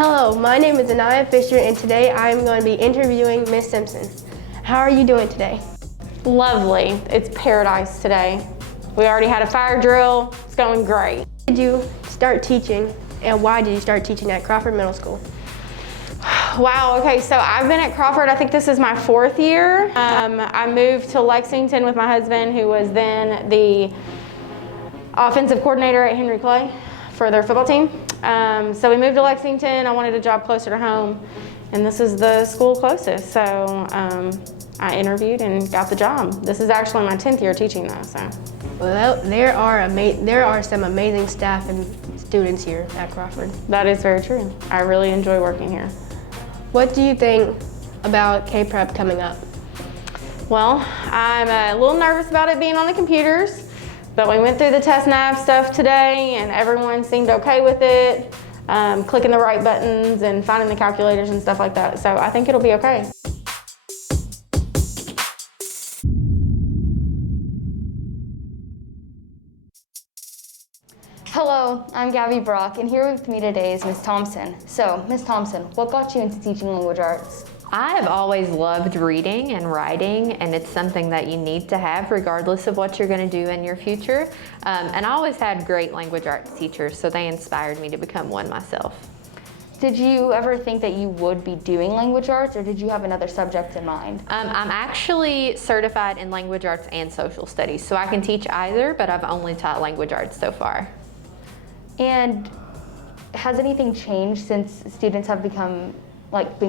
Hello, my name is Anaya Fisher, and today I am going to be interviewing Miss Simpson. How are you doing today? Lovely. It's paradise today. We already had a fire drill. It's going great. When did you start teaching, and why did you start teaching at Crawford Middle School? Wow, okay, so I've been at Crawford, I think this is my 4th year. I moved to Lexington with my husband, who was then the offensive coordinator at Henry Clay for their football team. So we moved to Lexington. I wanted a job closer to home, and this is the school closest. So I interviewed and got the job. This is actually my 10th year teaching though, so. Well, there are some amazing staff and students here at Crawford. That is very true. I really enjoy working here. What do you think about K-Prep coming up? Well, I'm a little nervous about it being on the computers, but we went through the test nav stuff today and everyone seemed okay with it, clicking the right buttons and finding the calculators and stuff like that. So I think it'll be okay. Hello, I'm Gabby Brock, and here with me today is Miss Thompson. So, Miss Thompson, what got you into teaching language arts? I have always loved reading and writing, and it's something that you need to have regardless of what you're going to do in your future. And I always had great language arts teachers, so they inspired me to become one myself. Did you ever think that you would be doing language arts, or did you have another subject in mind? I'm actually certified in language arts and social studies, so I can teach either, but I've only taught language arts so far. And has anything changed since students have been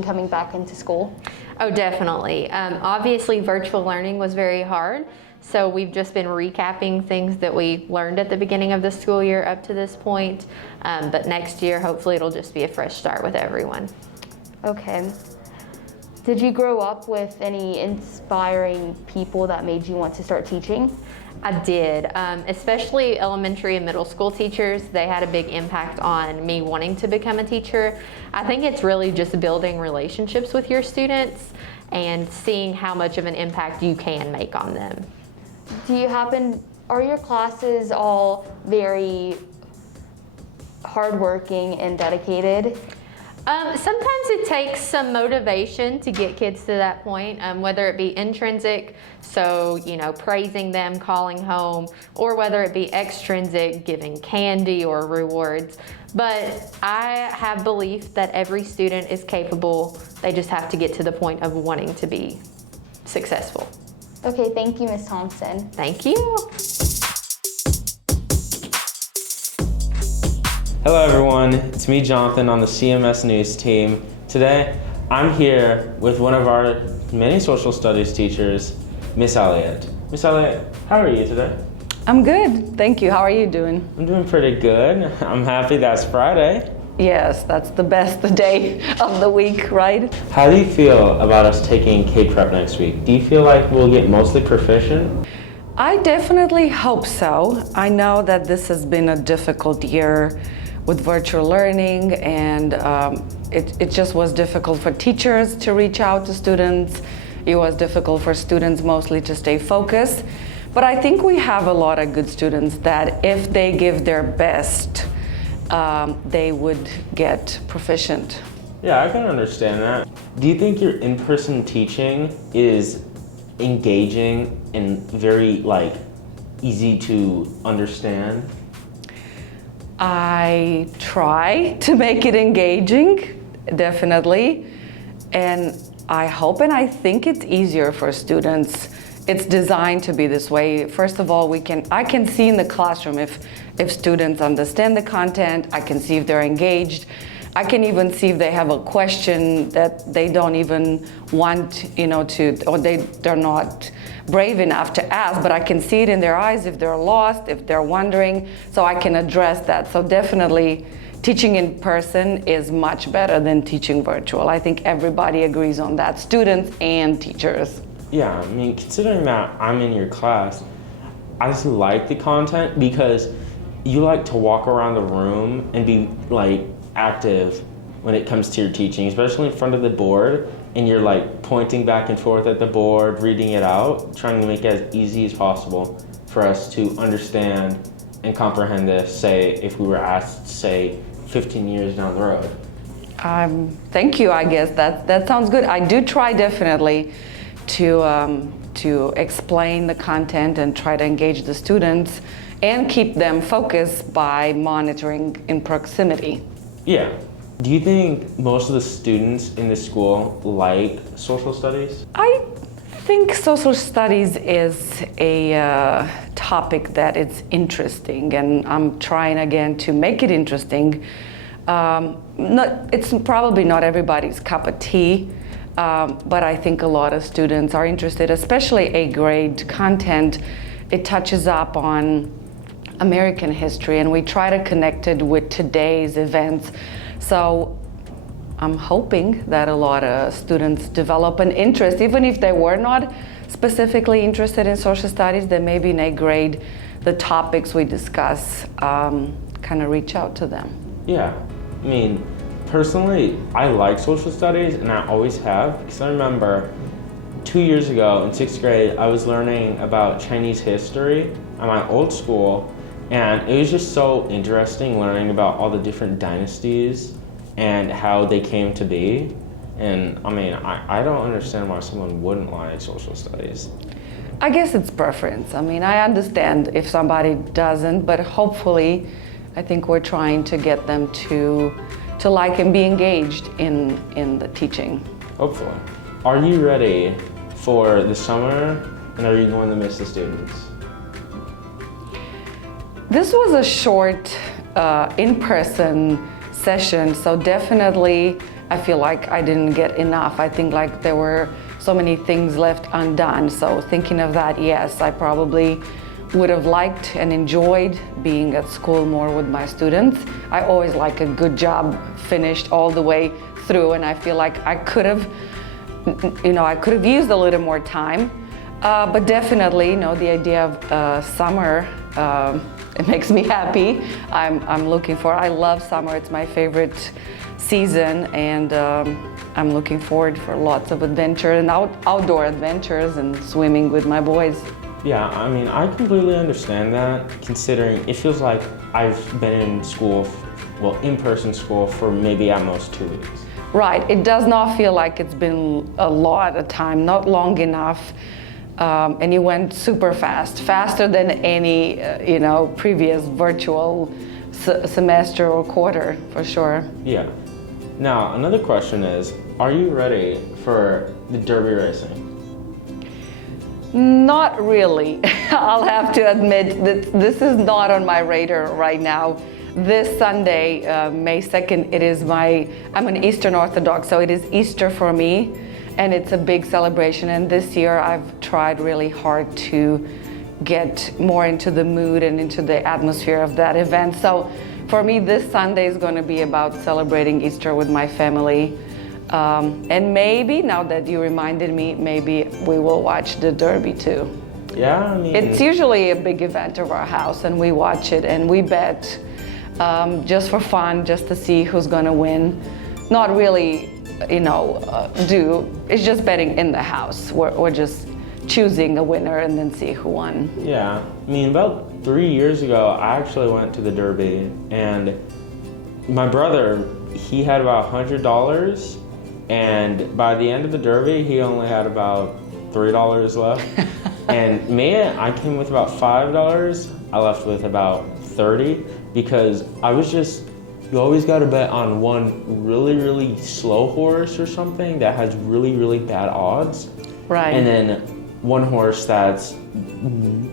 coming back into school? Oh, definitely. Obviously, virtual learning was very hard, so we've just been recapping things that we learned at the beginning of the school year up to this point. But next year, hopefully, it'll just be a fresh start with everyone. Okay. Did you grow up with any inspiring people that made you want to start teaching? I did, especially elementary and middle school teachers. They had a big impact on me wanting to become a teacher. I think it's really just building relationships with your students and seeing how much of an impact you can make on them. Are your classes all very hardworking and dedicated? Sometimes it takes some motivation to get kids to that point, whether it be intrinsic, so, praising them, calling home, or whether it be extrinsic, giving candy or rewards. But I have belief that every student is capable. They just have to get to the point of wanting to be successful. Okay, thank you, Ms. Thompson. Thank you. Hello everyone, it's me Jonathan on the CMS News team. Today I'm here with one of our many social studies teachers, Miss Elliott. Miss Elliott, how are you today? I'm good, thank you. How are you doing? I'm doing pretty good. I'm happy that's Friday. Yes, that's the best day of the week, right? How do you feel about us taking K-Prep next week? Do you feel like we'll get mostly proficient? I definitely hope so. I know that this has been a difficult year with virtual learning, and it just was difficult for teachers to reach out to students. It was difficult for students mostly to stay focused. But I think we have a lot of good students that if they give their best, they would get proficient. Yeah, I can understand that. Do you think your in-person teaching is engaging and very easy to understand? I try to make it engaging, definitely, and I hope and I think it's easier for students. It's designed to be this way. First of all, I can see in the classroom if students understand the content. I can see if they're engaged. I can even see if they have a question that they don't even want, or they're not brave enough to ask, but I can see it in their eyes if they're lost, if they're wondering, so I can address that. So definitely teaching in person is much better than teaching virtual. I think everybody agrees on that, students and teachers. Yeah, I mean, considering that I'm in your class, I just like the content because you like to walk around the room and be active when it comes to your teaching, especially in front of the board, and you're pointing back and forth at the board, reading it out, trying to make it as easy as possible for us to understand and comprehend this, say, if we were asked, say, 15 years down the road. Thank you, I guess. That sounds good. I do try definitely to explain the content and try to engage the students and keep them focused by monitoring in proximity. Yeah. Do you think most of the students in the school like social studies? I think social studies is a topic that is interesting, and I'm trying again to make it interesting. It's probably not everybody's cup of tea, but I think a lot of students are interested, especially A-grade content. It touches up on American history, and we try to connect it with today's events. So I'm hoping that a lot of students develop an interest, even if they were not specifically interested in social studies, then maybe in A grade, the topics we discuss kind of reach out to them. Yeah. I mean, personally, I like social studies, and I always have, because I remember 2 years ago in 6th grade, I was learning about Chinese history at my old school, and it was just so interesting learning about all the different dynasties and how they came to be. And I mean, I don't understand why someone wouldn't like social studies. I guess it's preference. I mean, I understand if somebody doesn't, but hopefully, I think we're trying to get them to like and be engaged in the teaching. Hopefully. Are you ready for the summer, and are you going to miss the students? This was a short in-person session, so definitely I feel like I didn't get enough. I think like there were so many things left undone. So thinking of that, yes, I probably would have liked and enjoyed being at school more with my students. I always like a good job finished all the way through, and I feel like I could have used a little more time. But definitely, the idea of summer, it makes me happy. I'm looking for. I love summer. It's my favorite season, and I'm looking forward for lots of adventure and outdoor adventures and swimming with my boys. Yeah, I mean, I completely understand that, considering it feels like I've been in school, in-person school for maybe at most 2 weeks. Right. It does not feel like it's been a lot of time, not long enough. And you went super fast, faster than any, previous virtual semester or quarter, for sure. Yeah. Now, another question is, are you ready for the Derby racing? Not really. I'll have to admit that this is not on my radar right now. This Sunday, May 2nd, I'm an Eastern Orthodox, so it is Easter for me. And it's a big celebration, and this year I've tried really hard to get more into the mood and into the atmosphere of that event. So for me, this Sunday is going to be about celebrating Easter with my family. And maybe, now that you reminded me, maybe we will watch the Derby too. Yeah, I mean... It's usually a big event of our house, and we watch it and we bet just for fun, just to see who's going to win. Not really it's just betting in the house. We're just choosing a winner and then see who won. Yeah, I mean, about 3 years ago, I actually went to the Derby, and my brother, he had about $100, and by the end of the Derby, he only had about $3 left. And me, I came with about $5. I left with about 30 because you always got to bet on one really, really slow horse or something that has really, really bad odds. Right. And then one horse that's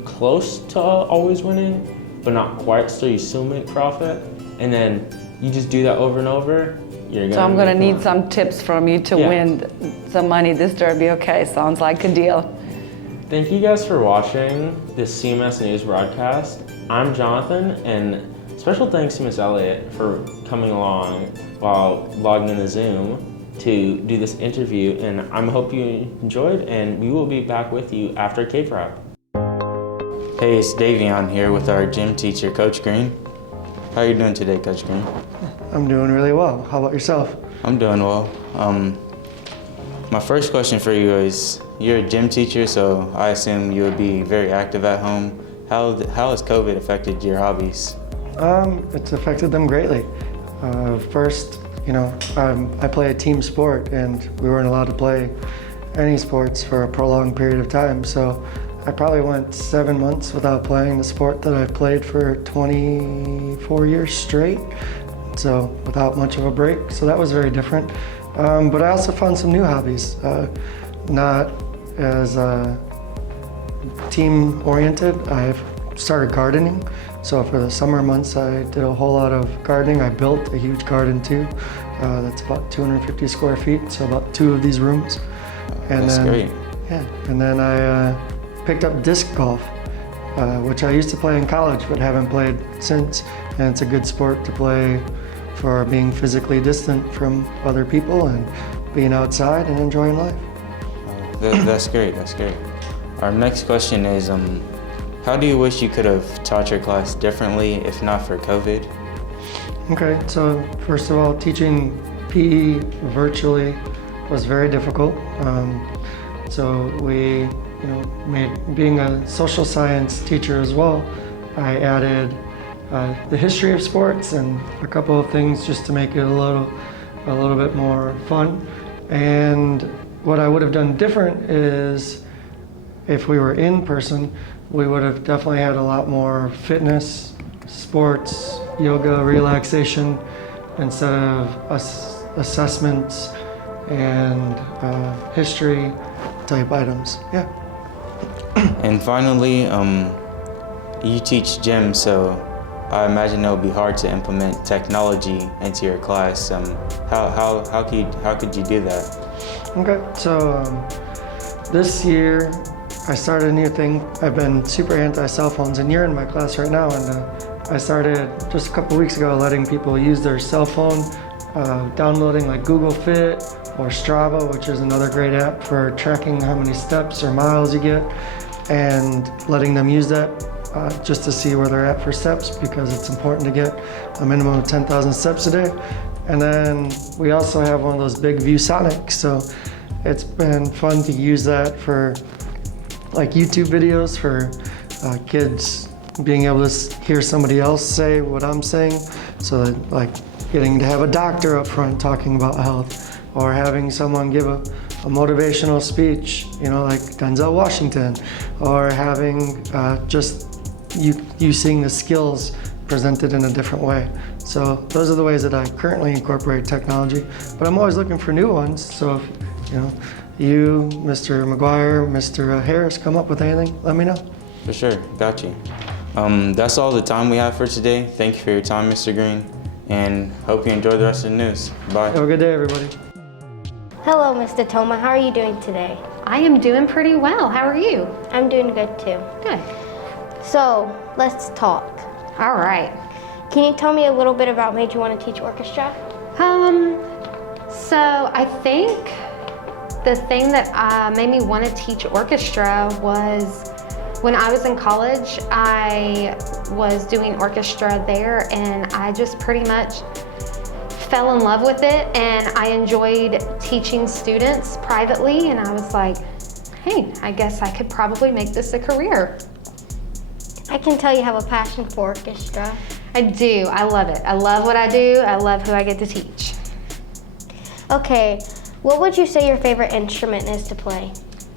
close to always winning, but not quite, so you still make profit. And then you just do that over and over. So I'm going to need some tips from you to win some money this Derby. Okay, sounds like a deal. Thank you guys for watching this CMS News broadcast. I'm Jonathan, and special thanks to Miss Elliott for coming along while logging in the Zoom to do this interview, and I hope you enjoyed, and we will be back with you after K-Prep. Hey, it's Davion here with our gym teacher, Coach Green. How are you doing today, Coach Green? I'm doing really well. How about yourself? I'm doing well. My first question for you is, you're a gym teacher, so I assume you would be very active at home. How has COVID affected your hobbies? It's affected them greatly. First, I play a team sport, and we weren't allowed to play any sports for a prolonged period of time. So I probably went 7 months without playing the sport that I've played for 24 years straight. So without much of a break. So that was very different. But I also found some new hobbies, not as team oriented. I've started gardening. So for the summer months, I did a whole lot of gardening. I built a huge garden too. That's about 250 square feet, so about 2 of these rooms. And That's great. Yeah, and then I picked up disc golf, which I used to play in college, but haven't played since. And it's a good sport to play for being physically distant from other people and being outside and enjoying life. That's great. That's great. Our next question is, how do you wish you could have taught your class differently if not for COVID? Okay, so first of all, teaching PE virtually was very difficult. So we, being a social science teacher as well, I added the history of sports and a couple of things just to make it a little bit more fun. And what I would have done different is, if we were in person, we would have definitely had a lot more fitness, sports, yoga, relaxation, instead of assessments and history type items. Yeah. And finally, you teach gym, so I imagine it would be hard to implement technology into your class. How could you do that? Okay, so this year I started a new thing. I've been super anti-cell phones, and you're in my class right now, and I started just a couple weeks ago letting people use their cell phone, downloading like Google Fit or Strava, which is another great app for tracking how many steps or miles you get, and letting them use that just to see where they're at for steps, because it's important to get a minimum of 10,000 steps a day. And then we also have one of those big ViewSonics, so it's been fun to use that for like YouTube videos for kids being able to hear somebody else say what I'm saying. So that, like, getting to have a doctor up front talking about health, or having someone give a motivational speech, like Denzel Washington, or having just you seeing the skills presented in a different way. So those are the ways that I currently incorporate technology, but I'm always looking for new ones. So if, you, Mr. McGuire, Mr. Harris, come up with anything, let me know. For sure, got you. That's all the time we have for today. Thank you for your time, Mr. Green, and hope you enjoy the rest of the news. Bye. Have a good day, everybody. Hello, Mr. Toma. How are you doing today? I am doing pretty well. How are you? I'm doing good too. Good. So, let's talk. All right. Can you tell me a little bit about what made you want to teach orchestra? So I think the thing that made me want to teach orchestra was when I was in college. I was doing orchestra there, and I just pretty much fell in love with it, and I enjoyed teaching students privately, and I was like, hey, I guess I could probably make this a career. I can tell you have a passion for orchestra. I do. I love it. I love what I do. I love who I get to teach. Okay, what would you say your favorite instrument is to play?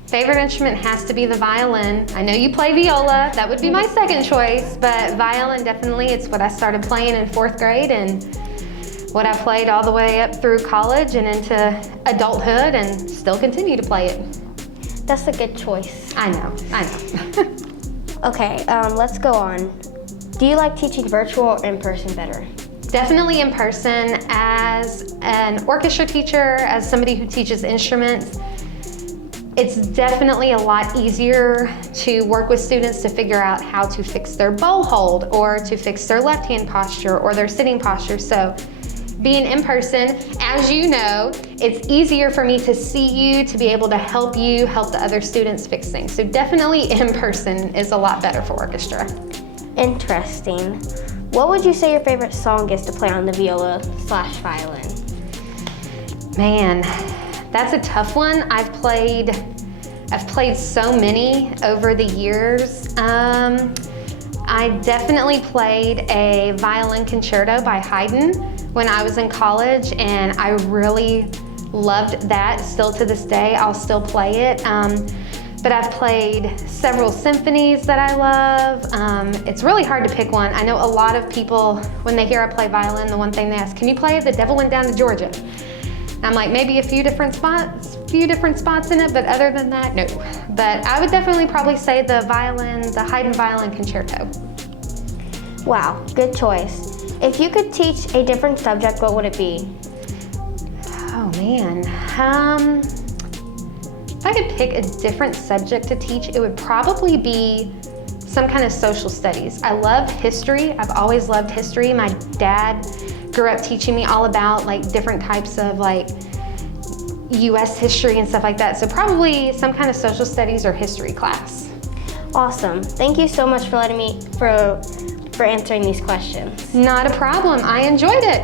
Favorite instrument has to be the violin. I know you play viola. That would be my second choice, but violin definitely. It's what I started playing in 4th grade and what I played all the way up through college and into adulthood, and still continue to play it. That's a good choice. I know. Okay, let's go on. Do you like teaching virtual or in person better? Definitely in person. As an orchestra teacher, as somebody who teaches instruments, it's definitely a lot easier to work with students to figure out how to fix their bow hold, or to fix their left hand posture, or their sitting posture. So being in person, as you know, it's easier for me to see you, to be able to help you help the other students fix things. So definitely in person is a lot better for orchestra. Interesting. What would you say your favorite song is to play on the viola/violin? Man, that's a tough one. I've played so many over the years. I definitely played a violin concerto by Haydn when I was in college, and I really loved that. Still to this day, I'll still play it. But I've played several symphonies that I love. It's really hard to pick one. I know a lot of people, when they hear I play violin, the one thing they ask, can you play The Devil Went Down to Georgia? And I'm like, maybe a few different spots in it, but other than that, no. But I would definitely probably say the Haydn Violin Concerto. Wow, good choice. If you could teach a different subject, what would it be? Oh man. If I could pick a different subject to teach, it would probably be some kind of social studies. I love history. I've always loved history. My dad grew up teaching me all about like different types of like US history and stuff like that. So probably some kind of social studies or history class. Awesome. Thank you so much for letting me, for answering these questions. Not a problem. I enjoyed it.